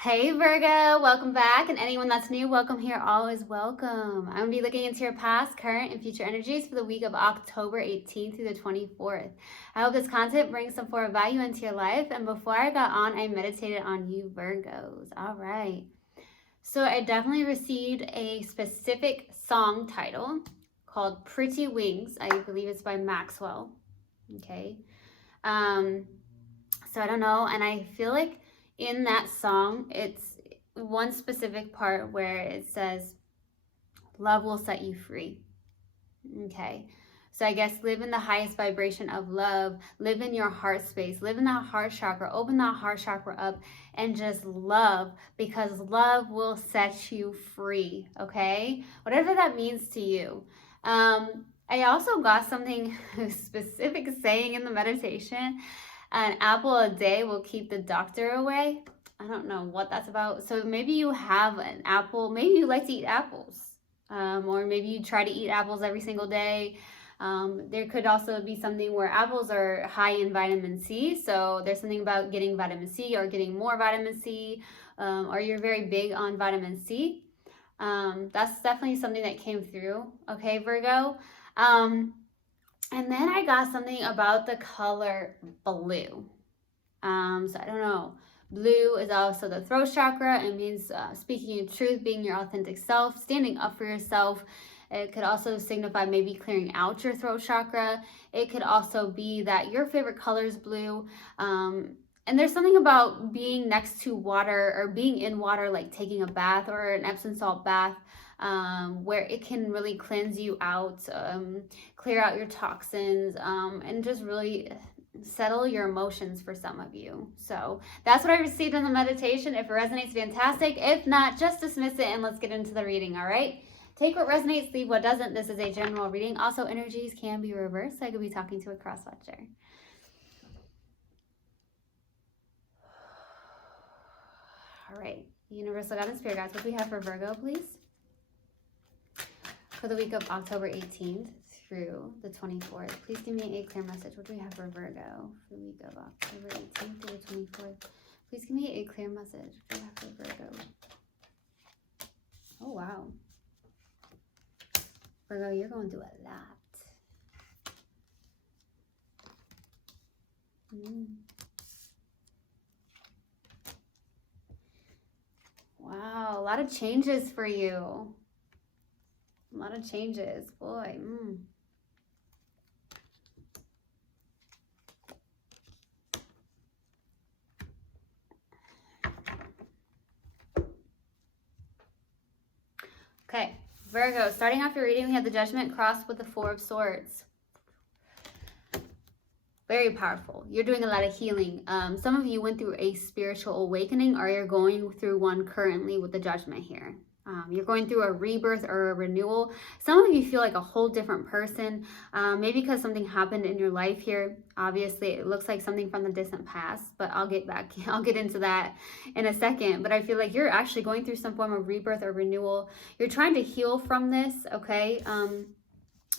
Hey Virgo, welcome back, and anyone that's new, welcome here, always welcome. I'm going to be looking into your past, current, and future energies for the week of October 18th through the 24th. I hope this content brings some form of value into your life, and before I got on, I meditated on you Virgos. All right. So I definitely received a specific song title called Pretty Wings. I believe it's by Maxwell. Okay. So I don't know, and I feel like in that song, it's one specific part where it says, love will set you free. Okay. So I guess live in the highest vibration of love, live in your heart space, live in that heart chakra, open that heart chakra up and just love, because love will set you free. Okay. Whatever that means to you. I also got something specific saying in the meditation. An apple a day will keep the doctor away. I don't know what that's about. So maybe you have an apple. Maybe you like to eat apples. Or maybe you try to eat apples every single day. There could also be something where apples are high in vitamin C. So there's something about getting vitamin C or getting more vitamin C. Or you're very big on vitamin C. That's definitely something that came through. Okay, Virgo. And then I got something about the color blue. So I don't know. Blue is also the throat chakra. It means speaking your truth, being your authentic self, standing up for yourself. It could also signify maybe clearing out your throat chakra. It could also be that your favorite color is blue. And there's something about being next to water or being in water, like taking a bath or an Epsom salt bath, where it can really cleanse you out, clear out your toxins, and just really settle your emotions for some of you. So that's what I received in the meditation. If it resonates, fantastic. If not, just dismiss it and let's get into the reading, all right? Take what resonates, leave what doesn't. This is a general reading. Also, energies can be reversed. I could be talking to a cross-watcher. All right, Universal God and Spirit Guides, what do we have for Virgo, please? For the week of October 18th through the 24th. Please give me a clear message. What do we have for Virgo for the week of October 18th through the 24th? Please give me a clear message. What do we have for Virgo? Oh, wow. Virgo, you're going through a lot. Wow, a lot of changes for you. A lot of changes, boy. Okay, Virgo, starting off your reading, we have the Judgment crossed with the Four of Swords. Very powerful. You're doing a lot of healing. Some of you went through a spiritual awakening, or you're going through one currently with the Judgment here. You're going through a rebirth or a renewal. Some of you feel like a whole different person, maybe because something happened in your life here. Obviously, it looks like something from the distant past, but I'll get into that in a second. But I feel like you're actually going through some form of rebirth or renewal. You're trying to heal from this, okay?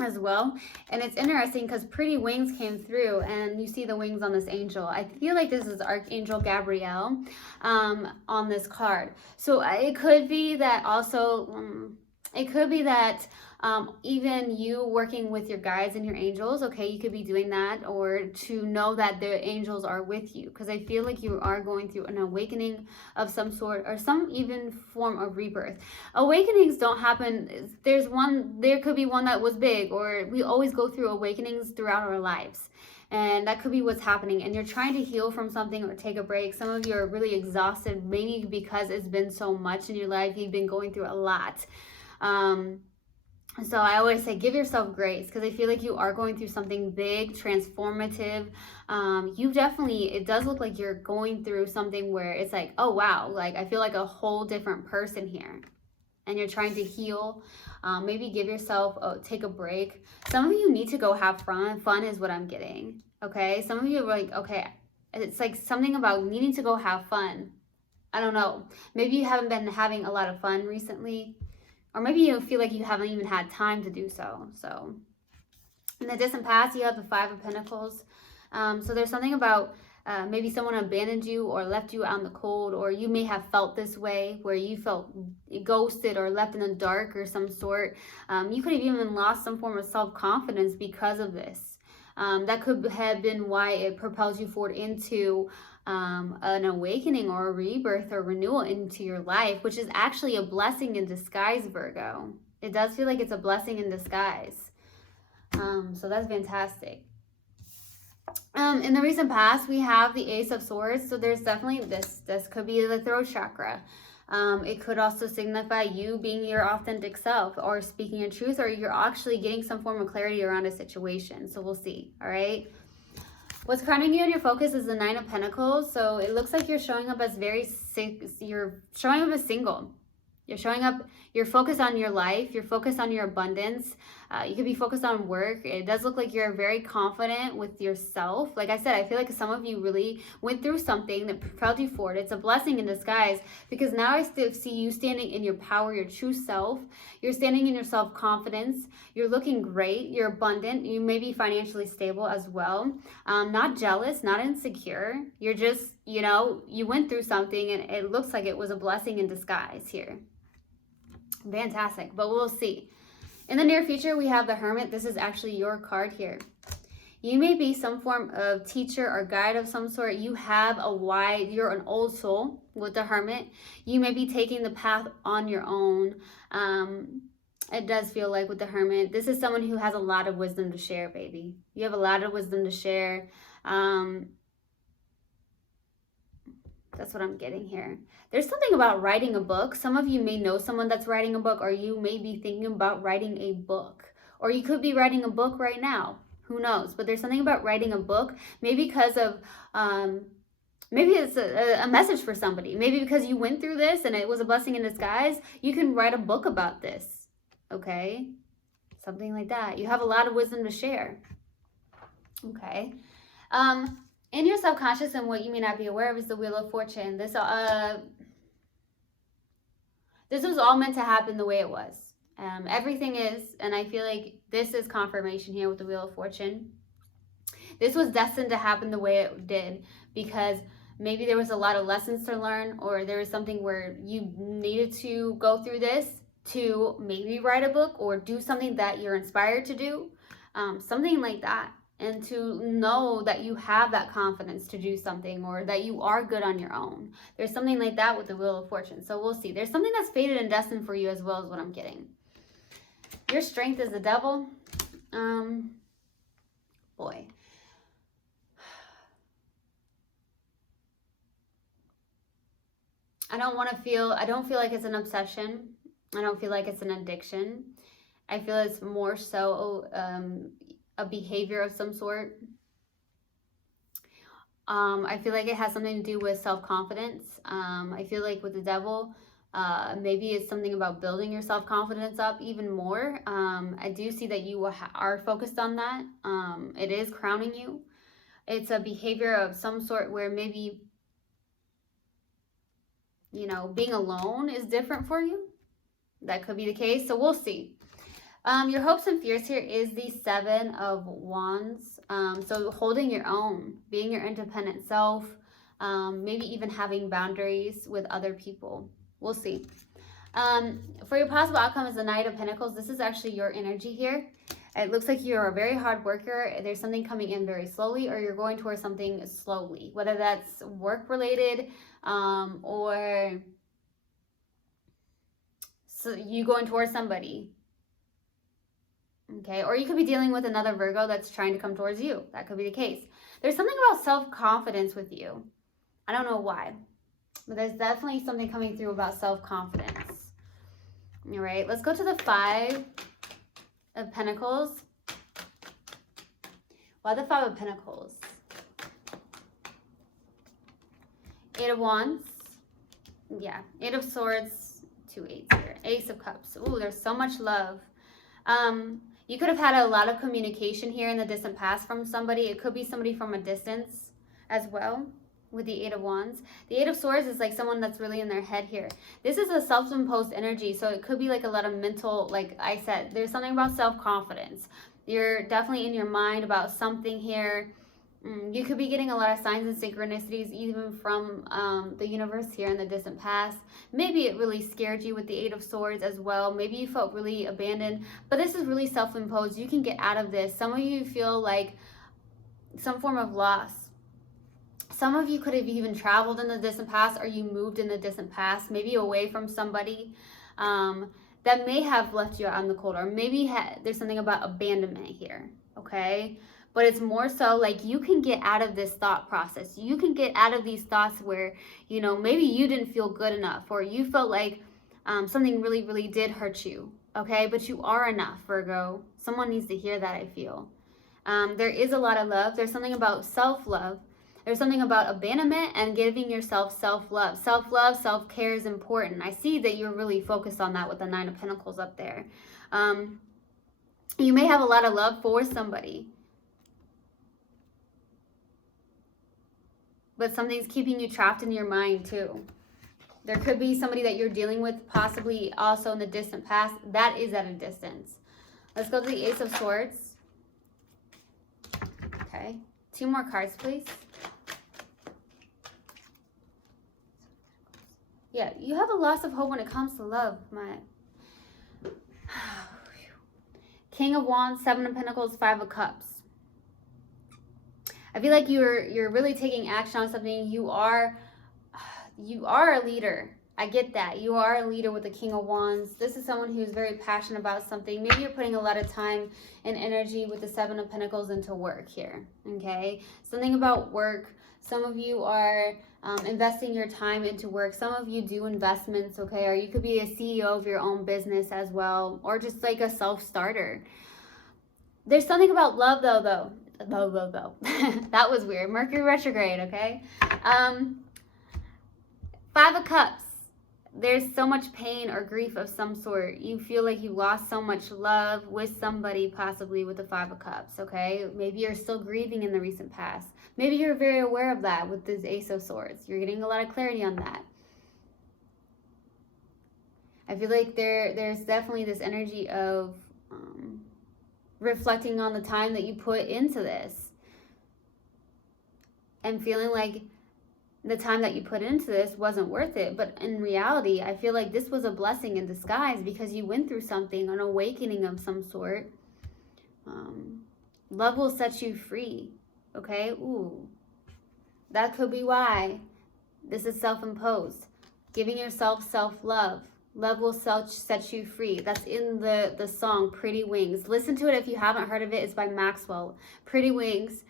As well. And it's interesting because pretty wings came through, and you see the wings on this angel. I feel like this is Archangel Gabriel on this card. So it could be that also it could be that even you working with your guides and your angels, okay, you could be doing that, or to know that the angels are with you, because I feel like you are going through an awakening of some sort, or some even form of rebirth. Awakenings don't happen. There could be one that was big, or we always go through awakenings throughout our lives. And that could be what's happening, and you're trying to heal from something or take a break. Some of you are really exhausted, maybe because it's been so much in your life. You've been going through a lot. So I always say, give yourself grace, because I feel like you are going through something big, transformative. It does look like you're going through something where it's like, oh wow, like I feel like a whole different person here. And you're trying to heal. Maybe give yourself, take a break. Some of you need to go have fun. Fun is what I'm getting, okay? Some of you are like, okay, it's like something about needing to go have fun. I don't know. Maybe you haven't been having a lot of fun recently. Or maybe you feel like you haven't even had time to do so. So in the distant past, you have the Five of Pentacles. So there's something about maybe someone abandoned you or left you out in the cold, or you may have felt this way where you felt ghosted or left in the dark or some sort. You could have even lost some form of self-confidence because of this. That could have been why it propels you forward into an awakening or a rebirth or renewal into your life, which is actually a blessing in disguise, Virgo. It does feel like it's a blessing in disguise. So that's fantastic. In the recent past, we have the Ace of Swords. So there's definitely this could be the throat chakra. It could also signify you being your authentic self or speaking your truth, or you're actually getting some form of clarity around a situation. So we'll see. All right. What's crowning you in your focus is the Knight of Pentacles. So it looks like you're showing up as you're showing up as single. You're showing up, you're focused on your life, you're focused on your abundance. You could be focused on work. It does look like you're very confident with yourself. Like I said, I feel like some of you really went through something that propelled you forward. It's a blessing in disguise, because now I still see you standing in your power, your true self. You're standing in your self-confidence. You're looking great. You're abundant. You may be financially stable as well. Not jealous, not insecure. You're just, you know, you went through something and it looks like it was a blessing in disguise here. Fantastic, but we'll see. In the near future, we have the Hermit. This is actually your card here. You may be some form of teacher or guide of some sort. You have you're an old soul with the Hermit. You may be taking the path on your own. It does feel like with the Hermit, this is someone who has a lot of wisdom to share, baby. You have a lot of wisdom to share. That's what I'm getting here. There's something about writing a book. Some of you may know someone that's writing a book, or you may be thinking about writing a book. Or you could be writing a book right now. Who knows? But there's something about writing a book, maybe because of, maybe it's a message for somebody. Maybe because you went through this and it was a blessing in disguise, you can write a book about this. Okay? Something like that. You have a lot of wisdom to share. Okay. In your subconscious, and what you may not be aware of, is the Wheel of Fortune. This was all meant to happen the way it was. Everything is, and I feel like this is confirmation here with the Wheel of Fortune. This was destined to happen the way it did, because maybe there was a lot of lessons to learn, or there was something where you needed to go through this to maybe write a book or do something that you're inspired to do, something like that. And to know that you have that confidence to do something, or that you are good on your own. There's something like that with the Wheel of Fortune. So we'll see. There's something that's fated and destined for you as well, as what I'm getting. Your strength is the Devil. Boy. I don't feel like it's an obsession. I don't feel like it's an addiction. I feel it's more so a behavior of some sort. I feel like it has something to do with self-confidence. I feel like with the Devil, maybe it's something about building your self-confidence up even more. I do see that you are focused on that. It is crowning you. It's a behavior of some sort where maybe, you know, being alone is different for you. That could be the case. So we'll see. Your hopes and fears here is the Seven of Wands. So holding your own, being your independent self, maybe even having boundaries with other people. We'll see. For your possible outcome is the Knight of Pentacles. This is actually your energy here. It looks like you're a very hard worker. There's something coming in very slowly, or you're going towards something slowly, whether that's work related, or so you going towards somebody. Okay, or you could be dealing with another Virgo that's trying to come towards you. That could be the case. There's something about self-confidence with you. I don't know why, but there's definitely something coming through about self-confidence. All right, let's go to the Five of Pentacles. Why the Five of Pentacles? Eight of Wands. Yeah, Eight of Swords, 2 8s here. Ace of Cups. Ooh, there's so much love. You could have had a lot of communication here in the distant past from somebody. It could be somebody from a distance as well with the Eight of Wands. The Eight of Swords is like someone that's really in their head here. This is a self-imposed energy, so it could be like a lot of mental, like I said, there's something about self-confidence. You're definitely in your mind about something here. You could be getting a lot of signs and synchronicities even from the universe here in the distant past. Maybe it really scared you with the Eight of Swords as well. Maybe you felt really abandoned, but this is really self-imposed. You can get out of this. Some of you feel like some form of loss. Some of you could have even traveled in the distant past, or you moved in the distant past, maybe away from somebody that may have left you out in the cold, or maybe there's something about abandonment here, okay? But it's more so like you can get out of this thought process. You can get out of these thoughts where, you know, maybe you didn't feel good enough, or you felt like something really, really did hurt you, okay? But you are enough, Virgo. Someone needs to hear that, I feel. There is a lot of love. There's something about self-love. There's something about abandonment and giving yourself self-love. Self-love, self-care is important. I see that you're really focused on that with the Nine of Pentacles up there. You may have a lot of love for somebody, but something's keeping you trapped in your mind too. There could be somebody that you're dealing with, possibly also in the distant past, that is at a distance. Let's go to the Ace of Swords. Okay, 2 more cards, please. Yeah, you have a loss of hope when it comes to love, my King of Wands, 7 of Pentacles, 5 of Cups. I feel like you're really taking action on something. You are a leader. I get that. You are a leader with the King of Wands. This is someone who's very passionate about something. Maybe you're putting a lot of time and energy with the 7 of Pentacles into work here, okay? Something about work. Some of you are investing your time into work. Some of you do investments, okay? Or you could be a CEO of your own business as well, or just like a self-starter. There's something about love, though. That was weird. Mercury retrograde, okay? 5 of Cups. There's so much pain or grief of some sort. You feel like you lost so much love with somebody, possibly with the 5 of Cups, okay? Maybe you're still grieving in the recent past. Maybe you're very aware of that with this Ace of Swords. You're getting a lot of clarity on that. I feel like there's definitely this energy of reflecting on the time that you put into this and feeling like the time that you put into this wasn't worth it. But in reality, I feel like this was a blessing in disguise because you went through something, an awakening of some sort. Love will set you free, okay? Ooh, that could be why this is self-imposed. Giving yourself self-love. Love will set you free. That's in the song Pretty Wings. Listen to it if you haven't heard of it. It's by Maxwell. Pretty Wings.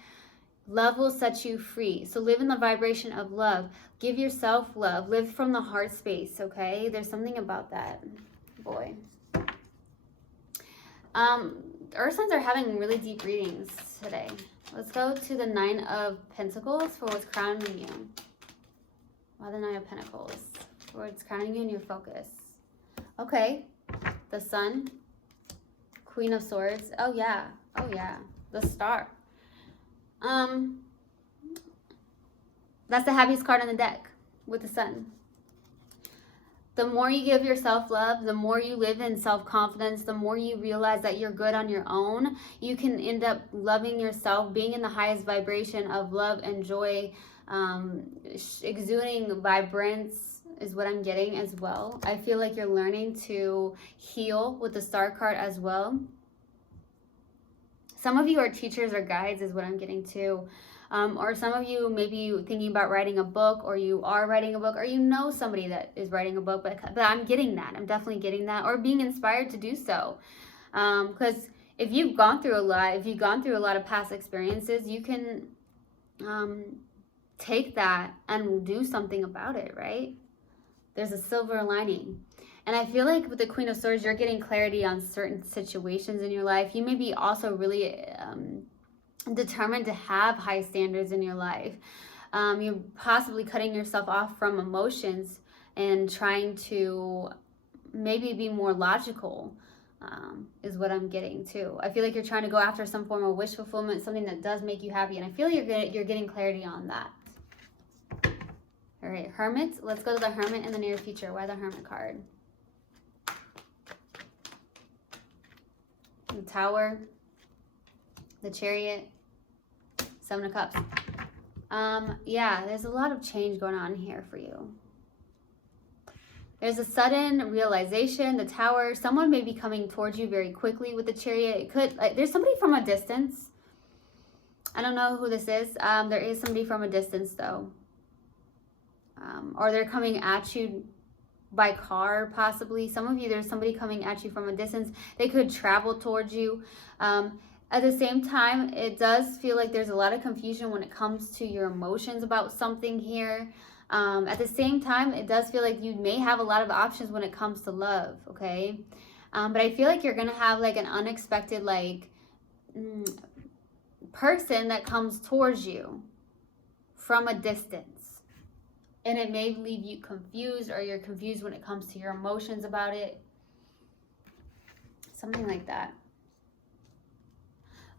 Love will set you free. So live in the vibration of love. Give yourself love. Live from the heart space, okay? There's something about that. Boy. Earth signs are having really deep readings today. Let's go to the 9 of Pentacles for what's crowning you. Why the 9 of Pentacles? For what's crowning you in your focus. Okay. The Sun. Queen of Swords. Oh, yeah. Oh, yeah. The Star. That's the happiest card on the deck with the Sun. The more you give yourself love, the more you live in self-confidence, the more you realize that you're good on your own, you can end up loving yourself, being in the highest vibration of love and joy, exuding vibrance is what I'm getting as well. I feel like you're learning to heal with the Star card as well. Some of you are teachers or guides is what I'm getting too. Or some of you may be thinking about writing a book, or you are writing a book, or you know somebody that is writing a book, but I'm getting that. I'm definitely getting that, or being inspired to do so. Because if you've gone through a lot of past experiences, you can take that and do something about it, right? There's a silver lining. And I feel like with the Queen of Swords, you're getting clarity on certain situations in your life. You may be also really determined to have high standards in your life. You're possibly cutting yourself off from emotions and trying to maybe be more logical, is what I'm getting too. I feel like you're trying to go after some form of wish fulfillment, something that does make you happy. And I feel you're getting clarity on that. All right, Hermit. Let's go to the Hermit in the near future. Why the Hermit card? The Tower, the Chariot, Seven of Cups. Yeah, there's a lot of change going on here for you. There's a sudden realization, the Tower. Someone may be coming towards you very quickly with the Chariot. It could, like, there's somebody from a distance. I don't know who this is. There is somebody from a distance though. Or they're coming at you by car, possibly. Some of you, there's somebody coming at you from a distance. They could travel towards you. At the same time, it does feel like there's a lot of confusion when it comes to your emotions about something here. At the same time, it does feel like you may have a lot of options when it comes to love, okay? But I feel like you're going to have like an unexpected like person that comes towards you from a distance. And it may leave you confused, or you're confused when it comes to your emotions about it. Something like that.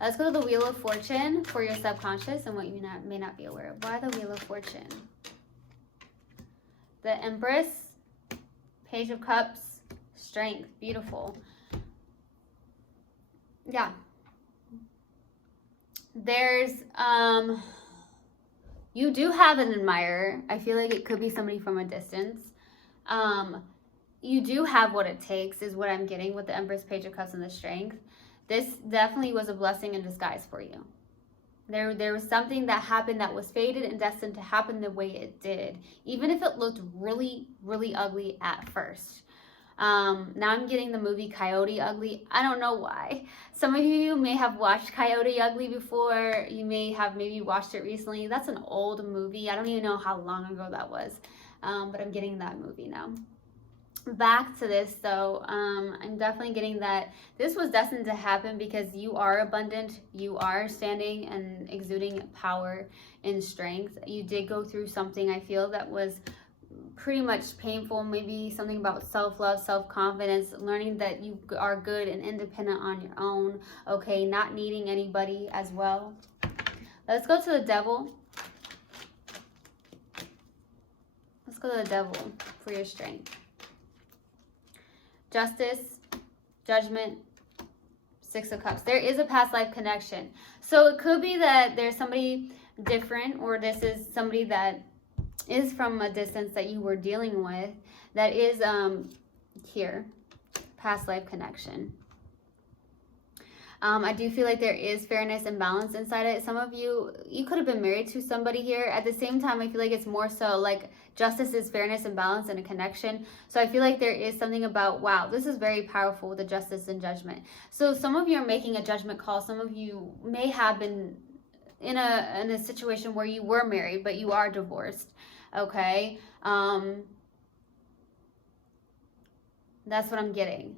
Let's go to the Wheel of Fortune for your subconscious and what you may not be aware of. Why the Wheel of Fortune? The Empress, Page of Cups, Strength. Beautiful. Yeah. There's, you do have an admirer. I feel like it could be somebody from a distance. You do have what it takes is what I'm getting with the Empress, Page of Cups, and the Strength. This definitely was a blessing in disguise for you. There was something that happened that was fated and destined to happen the way it did, even if it looked really, really ugly at first. Now I'm getting the movie Coyote Ugly. I don't know why. Some of you may have watched Coyote Ugly before. You may have maybe watched it recently. That's an old movie. I don't even know how long ago that was, but I'm getting that movie now. Back to this though, I'm definitely getting that this was destined to happen because you are abundant. You are standing and exuding power and strength. You did go through something, I feel, that was pretty much painful. Maybe something about self-love, self-confidence, learning that you are good and independent on your own, okay, not needing anybody as well. Let's go to the Devil. Let's go to the Devil for your strength. Justice, Judgment, Six of Cups. There is a past life connection. So it could be that there's somebody different, or this is somebody that is from a distance that you were dealing with that is here, past life connection. I do feel like there is fairness and balance inside it. Some of you could have been married to somebody here. At the same time, I feel like it's more so like justice is fairness and balance and a connection. So I feel like there is something about, wow, this is very powerful with the justice and judgment. So some of you are making a judgment call. Some of you may have been in a situation where you were married, but you are divorced. Okay. That's what I'm getting.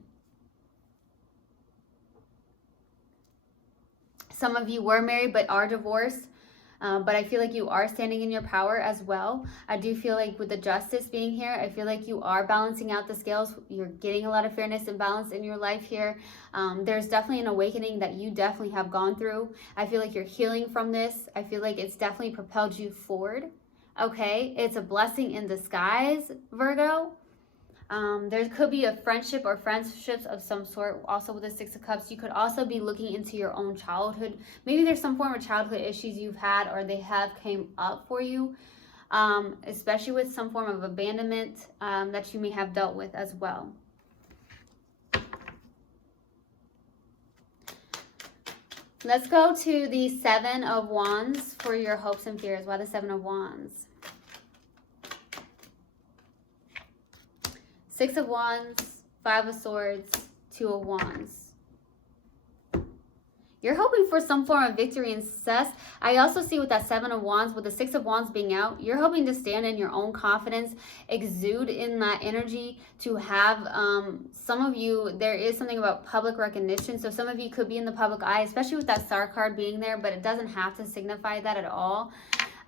Some of you were married but are divorced, but I feel like you are standing in your power as well. I do feel like with the justice being here, I feel like you are balancing out the scales. You're getting a lot of fairness and balance in your life here. There's definitely an awakening that you definitely have gone through. I feel like you're healing from this. I feel like it's definitely propelled you forward. Okay, it's a blessing in disguise, Virgo. There could be a friendship or friendships of some sort. Also with the Six of Cups, you could also be looking into your own childhood. Maybe there's some form of childhood issues you've had, or they have came up for you, especially with some form of abandonment that you may have dealt with as well. Let's go to the Seven of Wands for your hopes and fears. Why the Seven of Wands? Six of Wands, Five of Swords, Two of Wands. You're hoping for some form of victory and success. I also see with that Seven of Wands, with the Six of Wands being out, you're hoping to stand in your own confidence, exude in that energy, to have, some of you, there is something about public recognition. So some of you could be in the public eye, especially with that Star card being there, but it doesn't have to signify that at all.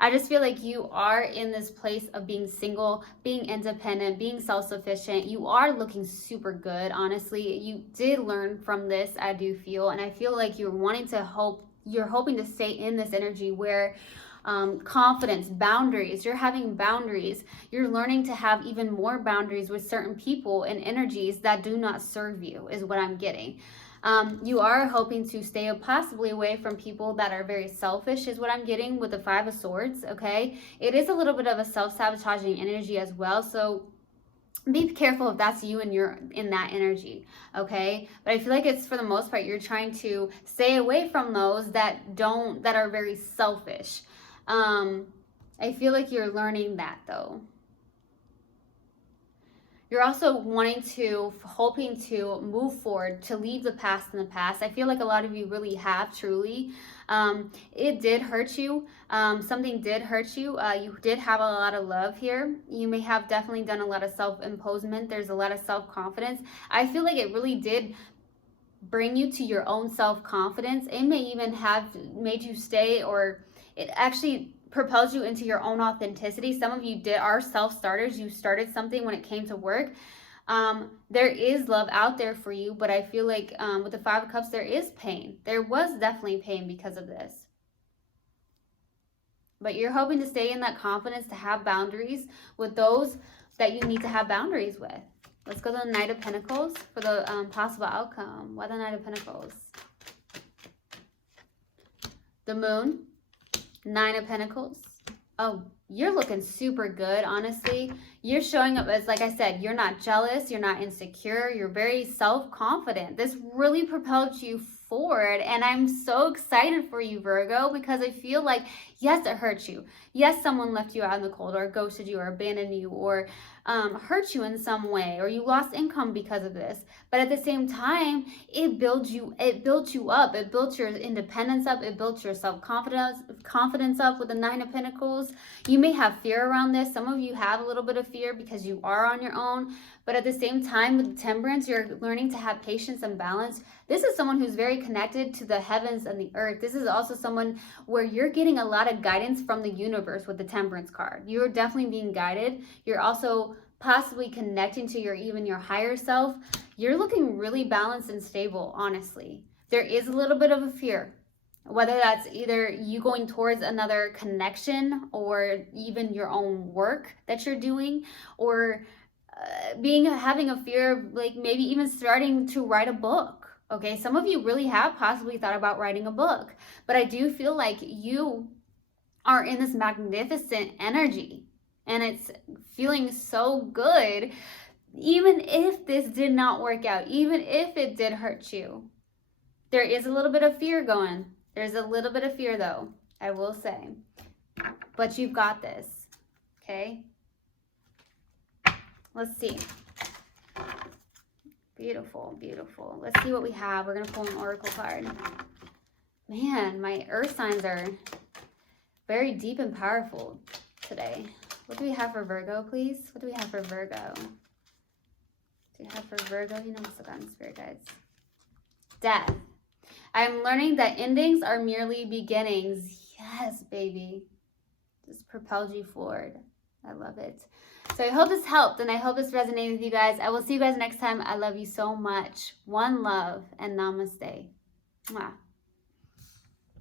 I just feel like you are in this place of being single, being independent, being self-sufficient. You are looking super good, honestly. You did learn from this, I do feel. And I feel like you're wanting to you're hoping to stay in this energy where confidence, boundaries, you're having boundaries. You're learning to have even more boundaries with certain people and energies that do not serve you, is what I'm getting. You are hoping to stay possibly away from people that are very selfish, is what I'm getting with the Five of Swords, okay? It is a little bit of a self-sabotaging energy as well, so be careful if that's you and you're in that energy, okay? But I feel like it's, for the most part, you're trying to stay away from those that are very selfish. I feel like you're learning that, though. You're also hoping to move forward, to leave the past in the past. I feel like a lot of you really have, truly. It did hurt you. Something did hurt you. You did have a lot of love here. You may have definitely done a lot of self-imposement. There's a lot of self-confidence. I feel like it really did bring you to your own self-confidence. It may even have made you stay, or it actually propels you into your own authenticity. Some of you are self-starters. You started something when it came to work. There is love out there for you, but I feel like with the Five of Cups, there is pain. There was definitely pain because of this. But you're hoping to stay in that confidence, to have boundaries with those that you need to have boundaries with. Let's go to the Knight of Pentacles for the possible outcome. Why the Knight of Pentacles? The Moon. Nine of Pentacles. Oh, you're looking super good, honestly. You're showing up as, like I said, you're not jealous, you're not insecure, you're very self-confident. This really propelled you forward, and I'm so excited for you, Virgo, because I feel like, yes, it hurt you. Yes, someone left you out in the cold, or ghosted you, or abandoned you, or hurt you in some way, or you lost income because of this. But at the same time, it built you up. It built your independence up. It built your self-confidence up with the Nine of Pentacles. You may have fear around this. Some of you have a little bit of fear because you are on your own. But at the same time, with the Temperance, you're learning to have patience and balance. This is someone who's very connected to the heavens and the earth. This is also someone where you're getting a lot of guidance from the universe with the Temperance card. You're definitely being guided. You're also possibly connecting to your higher self. You're looking really balanced and stable, honestly. There is a little bit of a fear, whether that's either you going towards another connection, or even your own work that you're doing, or having a fear of, like, maybe even starting to write a book. Okay, some of you really have possibly thought about writing a book, but I do feel like you are in this magnificent energy, and it's feeling so good. Even if this did not work out, even if it did hurt you, there is a little bit of fear going. There's a little bit of fear, though, I will say. But you've got this, okay? Let's see. Beautiful, beautiful. Let's see what we have. We're going to pull an oracle card. Man, my earth signs are very deep and powerful today. What do we have for Virgo, please? What do we have for Virgo? What do we have for Virgo? You know what's about spirit guides. Death. I'm learning that endings are merely beginnings. Yes, baby. Just propelled you forward. I love it. So I hope this helped, and I hope this resonated with you guys. I will see you guys next time. I love you so much. One love, and namaste. Mwah.